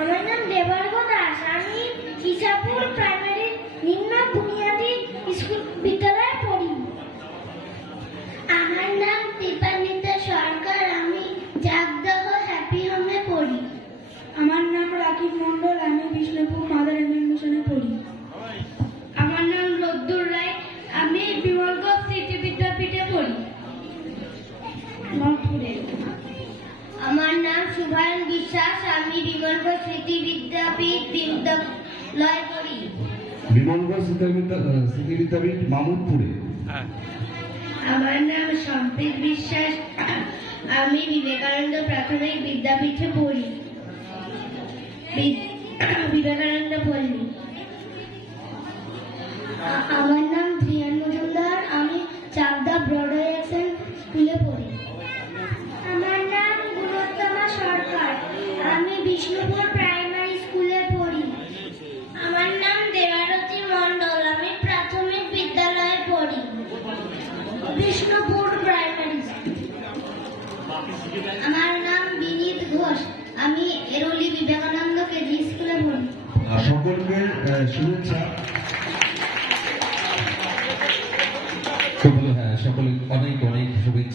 আমার নাম দেবার্ঘ দাস। আমি কিসাপুর প্রাইমারি নিম্ন বুনিয়াদী স্কুল বিদ্যালয়ে পড়ি। আমার নাম দীপান্বিতা সরকার। আমি জাগদাহ হ্যাপি হোমে পড়ি। আমার নাম রাকিব মন্ডল। আমি বিষ্ণুপুর মাদার ইংলিশ মিশনে পড়ি। আমার নাম রদ্দুর রায়। আমি বিমলগঞ্জ স্মৃতি বিদ্যাপীঠে পড়ি। আমার নাম শুভায়ন বিশ্বাস। আমি বিমলগঞ্জ স্মৃতি বিদ্যালয়ে পড়ি। বিমলগঞ্জ স্মৃতি বিদ্যাপীঠ মামুদপুরে। আমার নাম সম্প্রীত বিশ্বাস। আমি বিবেকানন্দ প্রাথমিক বিদ্যাপীঠে পড়ি, বিবেকানন্দ পল্লী। আমার নাম প্রিয়ান মজুমদার। আমি চাকদা ব্রডওয়ে স্কুলে পড়ি। আমার নাম গুণোত্তমা সরকার। আমি বিষ্ণুপুর প্রাইমারি স্কুলে পড়ি। আমার নাম দেবারতী মণ্ডল। আমি প্রাথমিক বিদ্যালয়ে পড়ি, বিষ্ণুপুর প্রাইমারি। আমার নাম বিনীত ঘোষ। আমি এরোলি বিবেকানন্দ কেজি স্কুলে পড়ি। সকলকে শুভেচ্ছা। হ্যাঁ, সকলে অনেক অনেক শুভেচ্ছা।